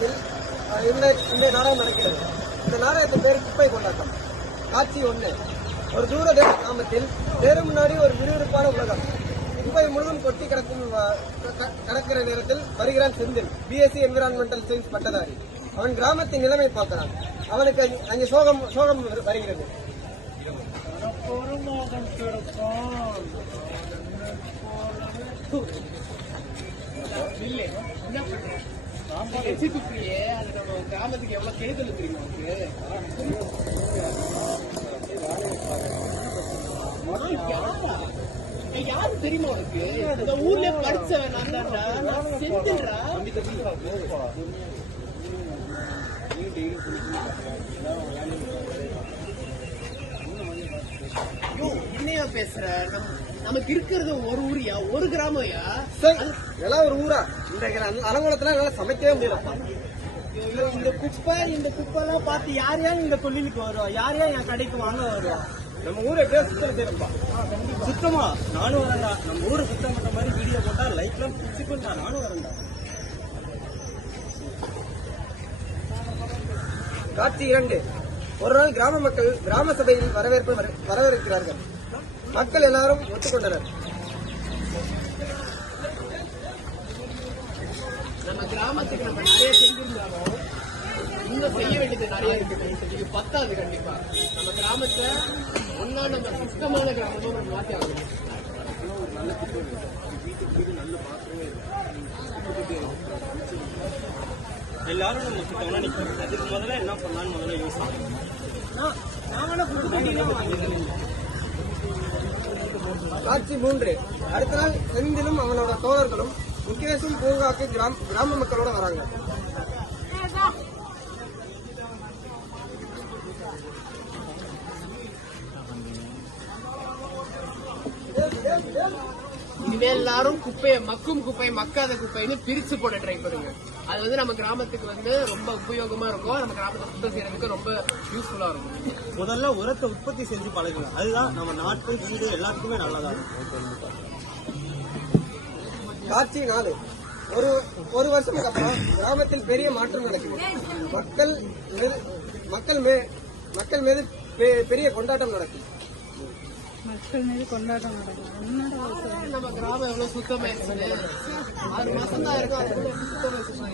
கிராமத்தில் இந்த நாடகம் நடக்கிறது. இந்த நாடகத்தின் பேர் குப்பை கொண்டாட்டம். காட்சி 1. ஒரு தூரதேச கிராமத்தில் தேர் முன்னாடி ஒரு விறுவிறுப்பான உலகம். குப்பை முழுதும் கொட்டி கடக்கிற நேரத்தில் வருகிறான் செந்தில், BSc என்விரான்மெண்டல் சயின்ஸ் பட்டதாரி. அவன் கிராமத்தின் நிலைமை பார்க்கிறான். அவனுக்கு அங்கே சோகம் வருகிறது. கிராமத்துக்கு எவ்வளவு கேதல் தெரியுமா? யாரு தெரியுமா உனக்கு? இந்த ஊர்ல படிச்சவன் நான் செஞ்சுடுறா. என்னையா பேசுற? நமக்கு இருக்கிறது ஒரு ஊரியா, ஒரு கிராமம்யா? இதெல்லாம் ஒரு ஊரா? இந்த அலங்கோலத்துல என்னால சமைக்கவே முடியலப்பா. இந்த குப்பை எல்லாம் பார்த்து யாரையா இந்த தொழிலுக்கு வருவா? யாரையா என் கடைக்கு வாங்க வருவா? நம்ம ஊரை எப்படியா சுத்தம் செய்யறப்பா. சுத்தமா நானும் வரேன்டா. நம்ம ஊரை சுத்தம் பண்ற மாதிரி வீடியோ போட்டா லைக்லாம் பிடிச்சிக்கொண்டா. நானும் வரேன்டா. காட்சி 2. ஒரு நாள் கிராம மக்கள் கிராம சபையில் வரவேற்கிறார்கள். மக்கள் எல்லாரும் ஒத்துக்கொண்டனர். நம்ம கிராமத்துக்கு நம்ம நிறைய செஞ்சிருந்தாலும் இன்னும் செய்ய வேண்டியது நிறைய இருக்கு. இது பத்தாது. கண்டிப்பா நம்ம கிராமத்தை ஒன்னா நம்ம சுத்தமான கிராமமா நம்ம மாற்றி ஆகணும். எல்லாரும் நம்ம சுத்தமா நிற்கணும். அதுக்கு முதல்ல என்ன பண்ணலான்னு முதல்ல யோசிக்கணும். காட்சி 3. அடுத்த நாள் செந்திலும் அவனோட தோழர்களும் முகேஷும் பூங்காக்கு கிராம மக்களோட வராங்க. இனிமே எல்லாரும் குப்பையை மக்கும் குப்பை மக்காத குப்பைன்னு பிரிச்சு போட ட்ரை பண்ணுங்க. அது வந்து நம்ம கிராமத்துக்கு ரொம்ப உபயோகமா இருக்கும். நம்ம கிராமத்தை சுத்தம் செய்யறதுக்கு ரொம்ப யூஸ்ஃபுல்லா இருக்கும். முதல்ல உரத்தை உற்பத்தி செஞ்சு பழகுங்க. அதுதான் நம்ம நாட்டு வீடு எல்லாத்துக்குமே நல்லதா இருக்கும். காட்சி 4. ஒரு வருஷத்துக்கு அப்புறம் கிராமத்தில் பெரிய மாற்றம் நடக்குது. மக்கள் மீது பெரிய கொண்டாட்டம் நடக்கும். நம்ம கிராமம் எவ்வளவு சுத்தமாயிருச்சு. 6 மாசம் தான் இருக்கும். அதுக்குள்ள சுத்தமாயிருச்சு.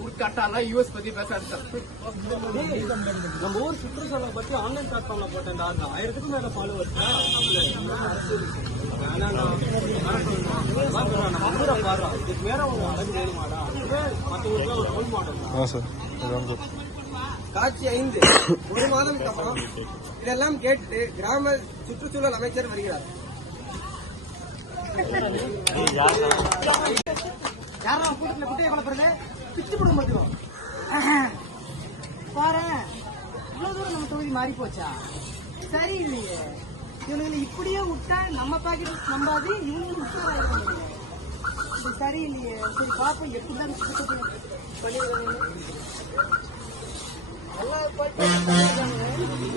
ஊர்காட்டாலாம் US பத்தி பேச. நம்ம ஊர் சுற்றுச்சூழலை பத்தி ஆன்லைன் பிளாட்ஃபார்ம்ல போட்டேன்டா. 1000க்கும் மேல ஃபாலோவர்ஸ். நம்ம ஊரை பாடுறோம். இதுக்கு வேற அவங்க அழகு வேணுமாடா? மற்ற ஊர்ல ஒரு ரோல் மாடல். காட்சி 5. ஒரு மாதத்துக்கு அப்புறம் இதெல்லாம் கேட்டு கிராம சுற்றுச்சூழல் அமைச்சர் வருகிறார். யாரா கூட்டத்துல குட்டையை குழப்பறது? பிச்சு போட மாட்டோம். பாரு, இவ்வளவு தூரம் நம்ம தொகுதி மாறி போச்சா? சரி இல்லையே. இவனுங்களை இப்படியே விட்டா நம்ம பாக்கெட் நம்பாது, இவங்களுக்கு சரி இல்லையே. சரி பாப்போம் எப்படிதான்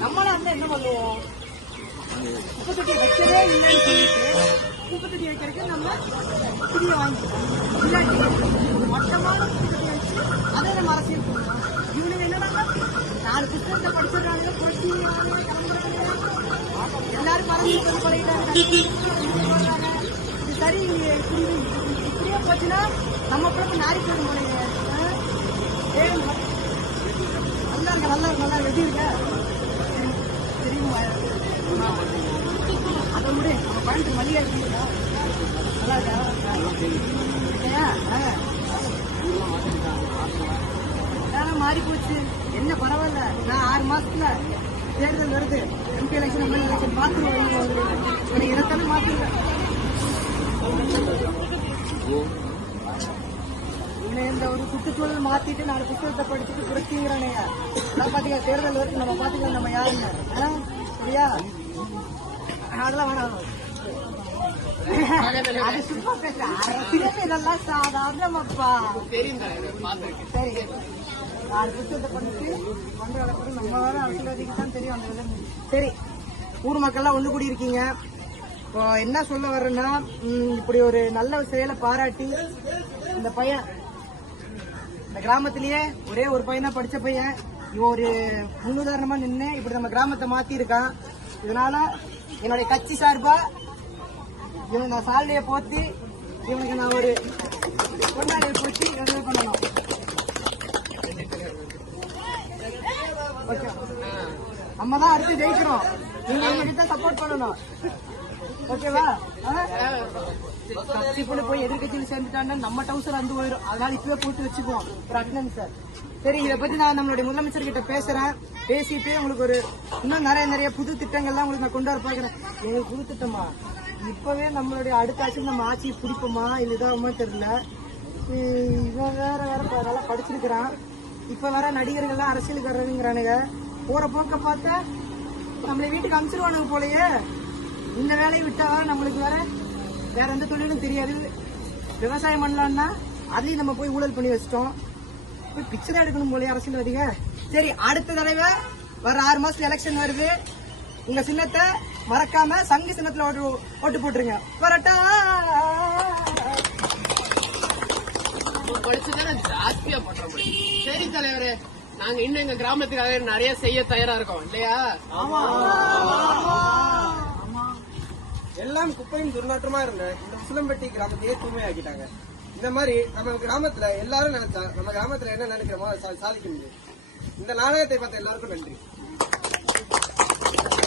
நம்மளாம் இருந்தா என்ன பண்ணுவோம்? குப்பத்தொட்டி வைக்கவே இல்லைன்னு சொல்லிட்டு குப்பத்தொட்டி வைக்கிறதுக்கு நம்ம புதிய வாங்கிக்கலாம். இல்லாட்டி மொத்தமான குப்பத்தொட்டி வச்சு அதை நம்ம அரசியல் பண்ணுவோம். இவனுக்கு என்னன்னா 4 புத்தகத்தை படிச்சிடறாங்க, படிச்சு எல்லாரும் பறந்து பழகிட்டாங்க. இது சரி இல்லையே. இப்படியே போச்சுன்னா நம்ம பிறப்பு நாரி போயிடும் போனீங்க. நல்லா எப்படி இருக்க தெரியுமா? அதை விட நம்ம பயணத்துக்கு மல்லிகா இருக்கீங்களா? நல்லா இருக்கா? மாறி போச்சு. என்ன பரவாயில்ல. நான் 6 மாசத்துல தேர்தல் வருது. MP எலெக்ஷன், MLA எலெக்ஷன் பார்த்துருவோம். இதைத்தானே மாத்திருக்கேன். இந்த ஒரு சுற்றுச்சூழல் மாத்திட்டு 4 புத்தகத்தை படிச்சுட்டு புரட்சிங்கிறானே. பாத்தீங்களா, தேர்தல் வரைக்கும் நம்ம பாத்துக்கலாம் நம்ம யாருன்னு. சரியா? அதெல்லாம் வேணாம். அது சும்மா பேச அரசியல் இதெல்லாம் சாதாரணமாப்பா. சரி, 4 புத்தகத்தை படிச்சு பண்ற நம்ம வேற அரசியல்வாதிக்கு தான் தெரியும் அந்த விதம். சரி, ஊர் மக்கள்லாம் ஒண்ணு கூடி இருக்கீங்க. இப்போ என்ன சொல்ல வர்றேன்னா, இப்படி ஒரு நல்ல செயலை பாராட்டி இந்த பையன் இந்த கிராமத்திலேயே ஒரே ஒரு பையனா படிச்ச பையன் இவன் ஒரு முன்னுதாரணமா நின்று இப்படி நம்ம கிராமத்தை மாத்தி இருக்கான். இதனால என்னுடைய கட்சி சார்பா இவன் நான் சாலையை போத்தி இவனுக்கு நான் ஒரு கொண்டாடியை போச்சு எதுவும் பண்ணணும். ஓகே, நம்ம தான் அடுத்து ஜெயிக்கிறோம். நீங்க எங்ககிட்ட சப்போர்ட் பண்ணணும். ஓகேவா? கட்சி போய் எதிர்கட்சியில் சேர்ந்துட்டாங்கன்னா நம்ம டவுசர் வந்து போயிடும். அதனால இப்பவே போட்டு வச்சுக்குவோம் ஒரு அட்டனன்ஸ் சார். சரி, இதை பத்தி நான் நம்மளுடைய முதலமைச்சர் கிட்ட பேசுறேன். பேசிட்டு உங்களுக்கு ஒரு இன்னும் நிறைய புது திட்டங்கள்லாம் உங்களுக்கு நான் கொண்டு வர பாக்குறேன். எங்களுக்கு புது திட்டமா இப்பவே நம்மளுடைய அடுத்த ஆட்சி நம்ம ஆட்சியை பிடிப்போமா இல்ல இதாகுமா தெரியல. இவன் வேற நல்லா படிச்சிருக்கிறான். இப்ப வேற நடிகர்கள்லாம் அரசியலுக்கு வர்றதுங்கிறானுங்க. போற போக்க பார்த்தா நம்மளை வீட்டுக்கு அனுப்பிச்சிருவானுங்க போலயே. இந்த வேலையை விட்டா நம்மளுக்கு வேற எந்த தொழிலும் தெரியாது. விவசாயம் பண்ணலாம்னா அதையும் நம்ம போய் ஊழல் பண்ணி வச்சிட்டோம். போய் பிச்சை தான் எடுக்கணும் போலயே அரசியல்வாதிக. சரி, அடுத்த தடவை வர 6 மாசத்துல எலெக்ஷன் வருது. உங்க சின்னத்தை மறக்காம சங்கு சின்னத்துல ஓட்டு போட்டுருங்க. வரட்டா படிச்சுதானே ஜாஸ்தியா பண்ற முடியும். சரி தலைவரே, நாங்க இன்னும் எங்க கிராமத்துக்காக நிறைய செய்ய தயாரா இருக்கோம் இல்லையா? எல்லாம் குப்பையும் துர்நாற்றமா இருந்த இந்த உசிலம்பட்டி கிராமத்தையே தூய்மையாக்கிட்டாங்க. இந்த மாதிரி நம்ம கிராமத்துல எல்லாரும் நினைச்சா நம்ம கிராமத்துல என்ன நினைக்கிறோமோ சாதிக்க முடியும். இந்த நாடகத்தை பார்த்த எல்லாருக்கும் நன்றி.